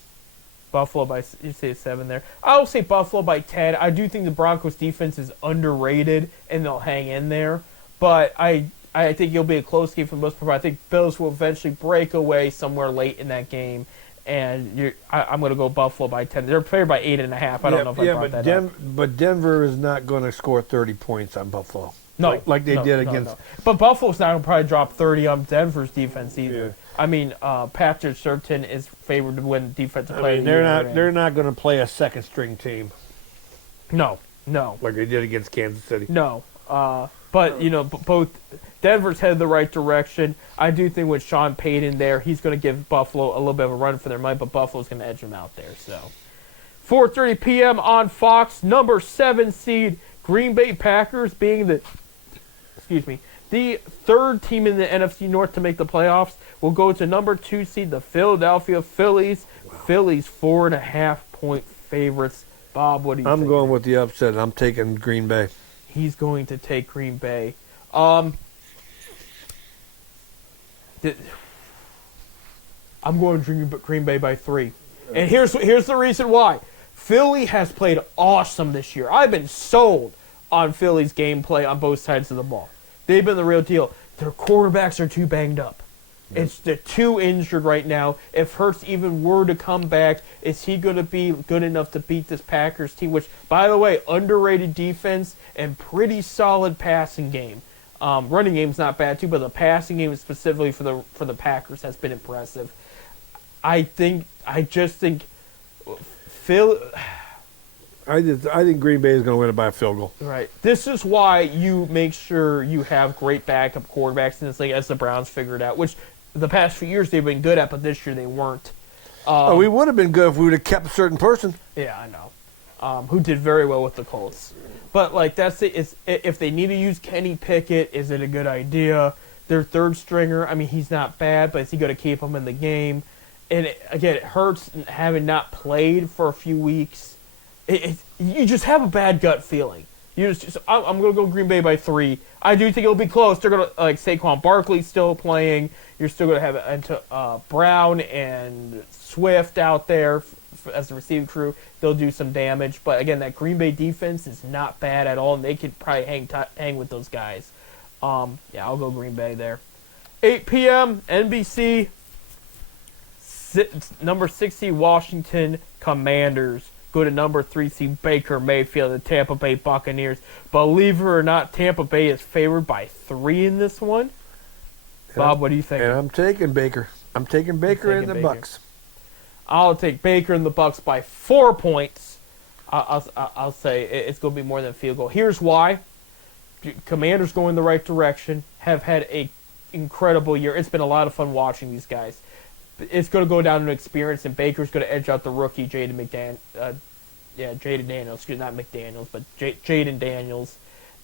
Buffalo by, you say 7 there. I'll say Buffalo by 10. I do think the Broncos defense is underrated, and they'll hang in there. But I think it'll be a close game for the most part. I think Bills will eventually break away somewhere late in that game. And I'm going to go Buffalo by 10. They're favored by 8.5. I don't know if I brought that up. But Denver is not going to score 30 points on Buffalo. No, like they no, did no, against. no. But Buffalo's not going to probably drop 30 on Denver's defense either. Yeah. I mean, Patrick Surtain is favored to win defensive I player. mean, of the they're year, not they're not going to play a second string team No. like they did against Kansas City. No. But, you know, both Denver's headed the right direction. I do think with Sean Payton there, he's going to give Buffalo a little bit of a run for their money, but Buffalo's going to edge them out there. So, 4:30 p.m. on Fox, number 7 seed Green Bay Packers being the third team in the NFC North to make the playoffs will go to number 2 seed the Philadelphia Phillies. Wow. Phillies 4.5-point favorites. Bob, what do you think? I'm going with the upset. I'm taking Green Bay. He's going to take Green Bay. I'm going Green Bay by 3. And here's the reason why. Philly has played awesome this year. I've been sold on Philly's gameplay on both sides of the ball. They've been the real deal. Their quarterbacks are too banged up. They're too injured right now. If Hurts even were to come back, is he going to be good enough to beat this Packers team? Which, by the way, underrated defense and pretty solid passing game. Running game's not bad too, but the passing game specifically for the Packers has been impressive. I just think Phil. I think Green Bay is going to win it by a field goal. Right. This is why you make sure you have great backup quarterbacks in this league, as the Browns figured out, which the past few years they've been good at, but this year they weren't. We would have been good if we would have kept a certain person. Yeah, I know. Who did very well with the Colts. But, like, that's it. If they need to use Kenny Pickett, is it a good idea? Their third stringer, I mean, he's not bad, but is he going to keep him in the game? And, again, it hurts having not played for a few weeks. You just have a bad gut feeling. I'm going to go Green Bay by 3. I do think it'll be close. They're going to, like, Saquon Barkley's still playing. You're still going to have Brown and Swift out there as the receiving crew. They'll do some damage. But, again, that Green Bay defense is not bad at all, and they could probably hang with those guys. Yeah, I'll go Green Bay there. 8 p.m., NBC, number 60, Washington Commanders. Go to number 3 seed Baker Mayfield, the Tampa Bay Buccaneers. Believe it or not, Tampa Bay is favored by 3 in this one. Bob, what do you think? And I'm taking Baker. I'm taking Baker and the Bucks. I'll take Baker and the Bucks by 4 points. I'll say it's going to be more than a field goal. Here's why. Commanders going the right direction. Have had an incredible year. It's been a lot of fun watching these guys. It's going to go down to experience, and Baker's going to edge out the rookie, Jaden Daniels. Not McDaniels, but Jaden Daniels.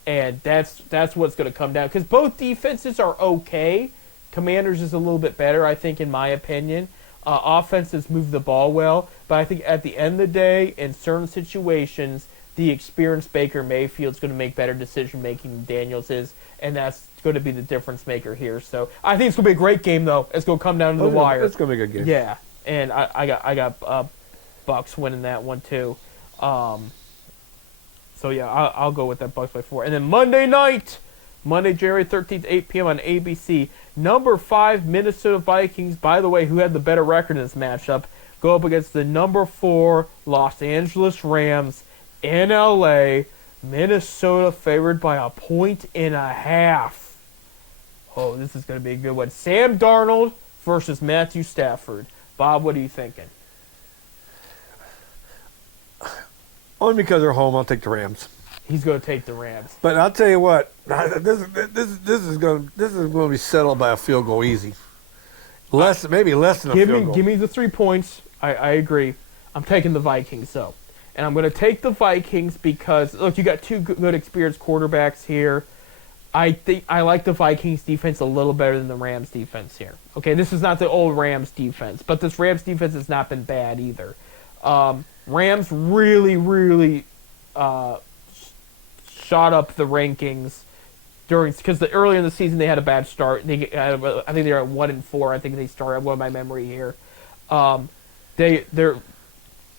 And that's what's going to come down. Because both defenses are okay. Commanders is a little bit better, I think, in my opinion. Offenses move the ball well. But I think at the end of the day, in certain situations, the experienced Baker Mayfield's going to make better decision-making than Daniels is. And that's going to be the difference maker here. So I think it's going to be a great game, though. It's going to come down to the wire. It's going to be a good game. Yeah, and I got Bucks winning that one too. So yeah, I'll go with that Bucks by 4. And then Monday night, January 13th, 8 p.m. on ABC. Number 5 Minnesota Vikings, by the way, who had the better record in this matchup, go up against the number 4 Los Angeles Rams in LA. Minnesota favored by 1.5. Oh, this is going to be a good one. Sam Darnold versus Matthew Stafford. Bob, what are you thinking? Only because they're home, I'll take the Rams. He's going to take the Rams. But I'll tell you what, this is going to be settled by a field goal easy. Maybe less than a field goal. Give me the 3 points. I agree. I'm taking the Vikings, though. And I'm going to take the Vikings because, look, you got 2 good experienced quarterbacks here. I think I like the Vikings defense a little better than the Rams defense here. Okay, this is not the old Rams defense, but this Rams defense has not been bad either. Rams really shot up the rankings because earlier in the season they had a bad start. I think they were at 1-4. I think they started. One of my memory here. Their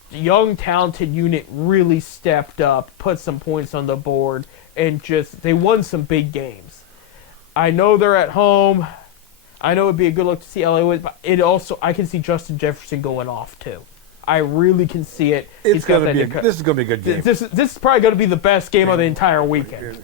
young talented unit really stepped up, put some points on the board, and they won some big games. I know they're at home. I know it'd be a good look to see LA with, but I can see Justin Jefferson going off too. I really can see it. This is going to be a good game. This is probably going to be the best game of the entire weekend.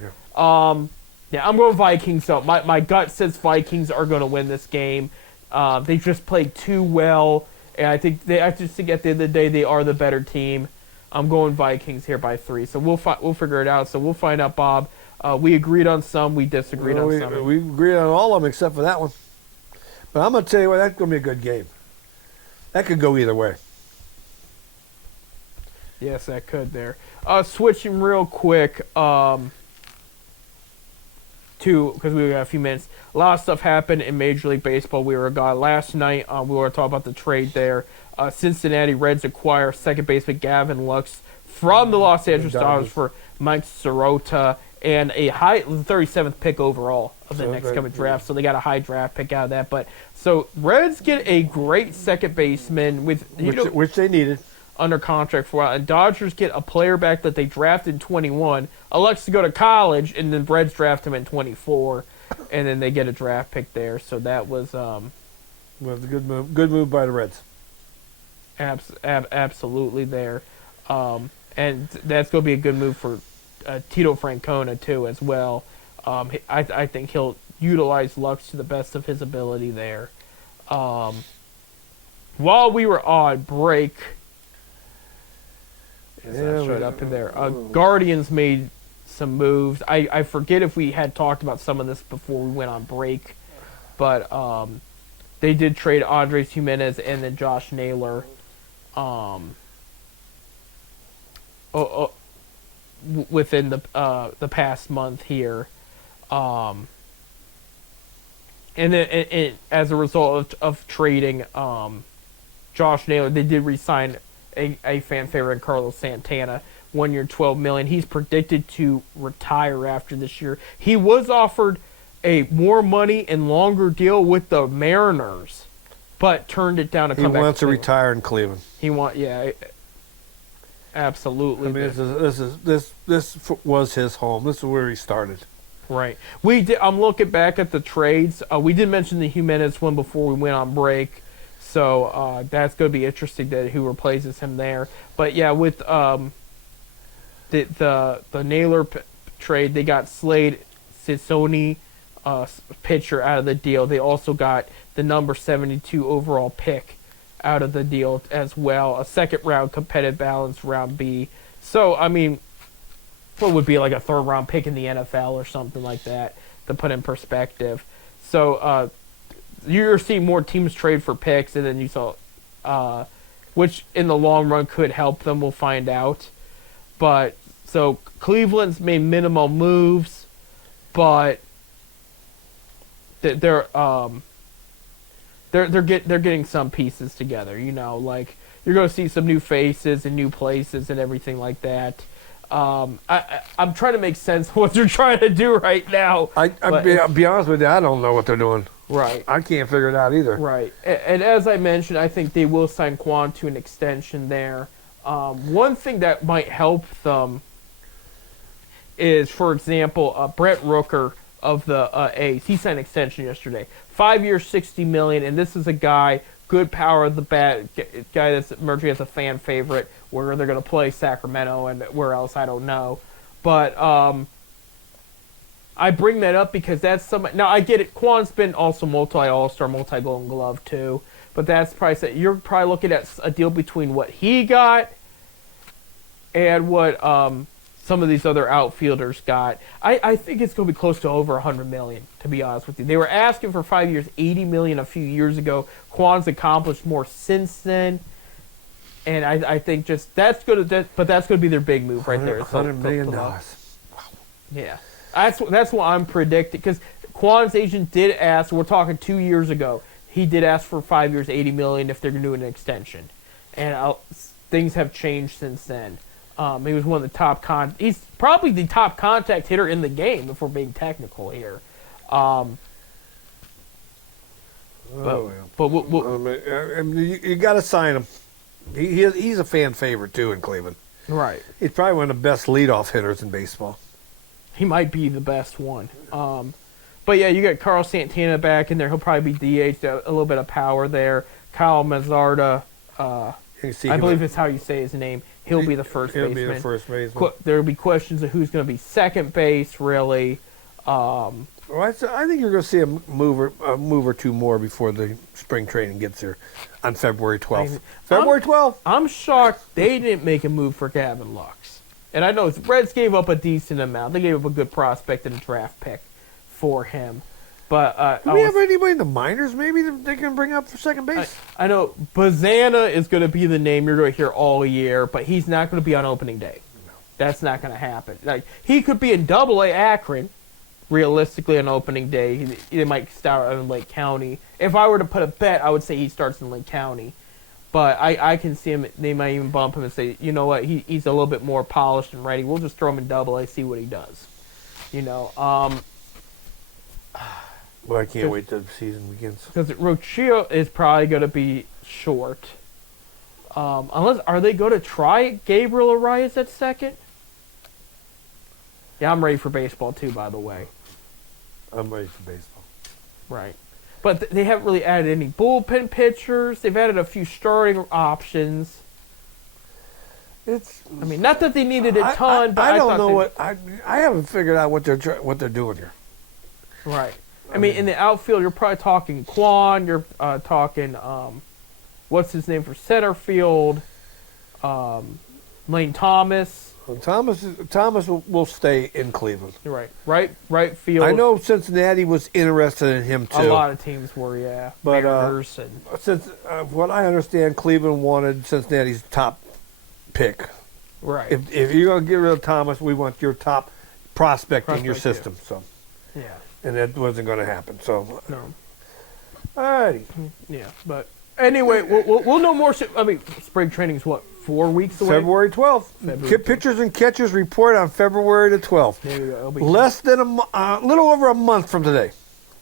Yeah, I'm going Vikings. So my gut says Vikings are going to win this game. They just played too well, and I just think at the end of the day they are the better team. I'm going Vikings here by 3. So we'll figure it out. So we'll find out, Bob. We agreed on some, we disagreed on some. We agreed on all of them except for that one. But I'm going to tell you what, that's going to be a good game. That could go either way. Yes, that could there. Switching real quick because we got a few minutes. A lot of stuff happened in Major League Baseball. We were last night. We were talking about the trade there. Cincinnati Reds acquire second baseman Gavin Lux from the Los Angeles Dodgers for Mike Sirota and a high 37th pick overall of the next coming draft. So they got a high draft pick out of that. But so Reds get a great second baseman with which they needed under contract for a while. And Dodgers get a player back that they drafted in 21, elects to go to college, and then Reds draft him in 24, and then they get a draft pick there. So that was a good move. Good move by the Reds. Absolutely there. And that's going to be a good move for Tito Francona, too, as well. I think he'll utilize Lux to the best of his ability there. While we were on break, right up in there, Guardians made some moves. I forget if we had talked about some of this before we went on break, but they did trade Andres Jimenez and then Josh Naylor. Within the past month here, and then as a result of trading Josh Naylor, they did re-sign a fan favorite, Carlos Santana, 1 year, $12 million. He's predicted to retire after this year. He was offered a more money and longer deal with the Mariners, but turned it down to come back. He wants to retire in Cleveland. Absolutely. I mean, this was his home. This is where he started. Right. I'm looking back at the trades. We did mention the Jimenez one before we went on break, so that's going to be interesting that who replaces him there. But yeah, with the Naylor trade, they got Slade Ciconi, pitcher, out of the deal. They also got the number 72 overall pick out of the deal as well, a second round competitive balance round B. So, I mean, what would be like a third round pick in the NFL or something like that to put in perspective. So, you're seeing more teams trade for picks, and then you saw, which in the long run could help them. We'll find out. But, so Cleveland's made minimal moves, but they're getting some pieces together, like you're going to see some new faces and new places and everything like that. I'm trying to make sense of what they're trying to do right now. I'll be honest with you, I don't know what they're doing. Right. I can't figure it out either. Right. And as I mentioned, I think they will sign Quan to an extension there. One thing that might help them is, for example, Brett Rooker of the A's. He signed an extension yesterday. 5 years, $60 million, and this is a guy, good power of the bat, guy that's emerging as a fan favorite, where they're going to play Sacramento and where else, I don't know. But I bring that up because that's somebody. Now, I get it. Quan's been also multi-All-Star, multi-Golden Glove, too. But that's probably, you're probably looking at a deal between what he got and what some of these other outfielders got. I think it's going to be close to over $100 million, to be honest with you. They were asking for 5 years, $80 million a few years ago. Quan's accomplished more since then. And I think just that's going to be their big move right there. $100 million. Wow. Yeah. That's what I'm predicting, because Quan's agent did ask, we're talking 2 years ago, he did ask for 5 years, $80 million if they're going to do an extension. And things have changed since then. He was one of the top he's probably the top contact hitter in the game, if we're being technical here. But you got to sign him. He's a fan favorite too in Cleveland. Right. He's probably one of the best leadoff hitters in baseball. He might be the best one. But yeah, you got Carl Santana back in there. He'll probably be DH, a little bit of power there. Kyle Mazzarda, I believe it's how you say his name. He'll be the first baseman. He'll be the first baseman. There will be questions of who's going to be second base, really. Well, I think you're going to see a move or two more before the spring training gets here on February 12th. February 12th? I'm shocked they didn't make a move for Gavin Lux. And I know the Reds gave up a decent amount. They gave up a good prospect and a draft pick for him. But do we have anybody in the minors maybe that they can bring up for second base? I know Bazana is going to be the name you're going to hear all year, but he's not going to be on opening day. No. That's not going to happen. Like, he could be in Double-A Akron, realistically, on opening day. He might start in Lake County. If I were to put a bet, I would say he starts in Lake County. But I can see him. They might even bump him and say, you know what, he's a little bit more polished and ready. We'll just throw him in Double-A, see what he does. You know. Well, I can't wait till the season begins. Because Rocio is probably going to be short. Are they going to try Gabriel Arias at second? Yeah, I'm ready for baseball too, by the way. I'm ready for baseball. Right. But they haven't really added any bullpen pitchers. They've added a few starting options. Not that they needed a ton, but I don't know what I haven't figured out what they're doing here. Right. I mean, in the outfield, you're probably talking Quan. You're talking, what's his name for center field? Lane Thomas. Well, Thomas will stay in Cleveland. You're right. Right field. I know Cincinnati was interested in him too. A lot of teams were, yeah. But Mariners since what I understand, Cleveland wanted Cincinnati's top pick. Right. If you're going to get rid of Thomas, we want your top prospect in your system. Yeah. So. Yeah. And that wasn't going to happen. So. No. All righty. Yeah, but anyway, we'll know more. Spring training's what, 4 weeks away? February 12th. Pitchers and catchers report on February the 12th. There you go. Less than a little over a month from today.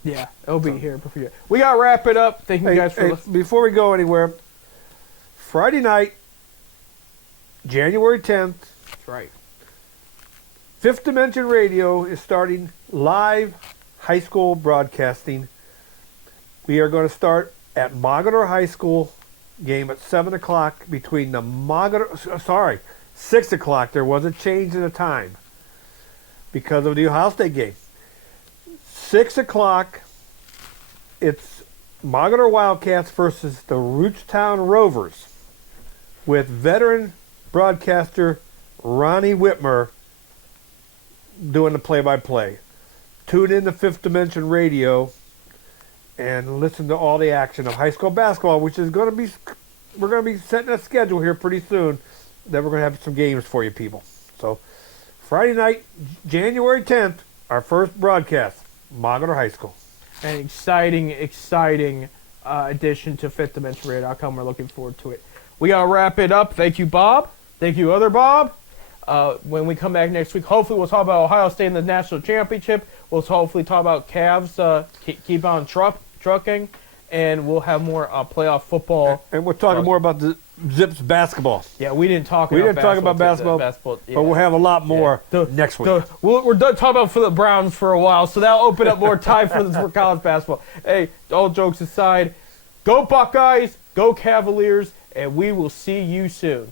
Yeah, it'll be here before you. We got to wrap it up. Thank you guys for listening. Before we go anywhere, Friday night, January 10th. That's right. Fifth Dimension Radio is starting live high school broadcasting. We are going to start at Mogador High School, game at 7 o'clock between the 6 o'clock. There was a change in the time because of the Ohio State game. 6 o'clock, it's Mogador Wildcats versus the Rootstown Rovers with veteran broadcaster Ronnie Whitmer doing the play-by-play. Tune in to Fifth Dimension Radio and listen to all the action of high school basketball, which is going to be, we're going to be setting a schedule here pretty soon that we're going to have some games for you people. So Friday night, January 10th, our first broadcast, Mogador High School. An exciting addition to FifthDimensionRadio.com. We're looking forward to it. We got to wrap it up. Thank you, Bob. Thank you, other Bob. When we come back next week, hopefully we'll talk about Ohio State in the national championship. We'll hopefully talk about Cavs keep on trucking, and we'll have more playoff football. And we're talking more about the Zips basketball. Yeah, we didn't talk about basketball, yeah. But we'll have a lot more next week. We're done talking about for the Browns for a while, so that'll open up more time for college basketball. Hey, all jokes aside, go Buckeyes, go Cavaliers, and we will see you soon.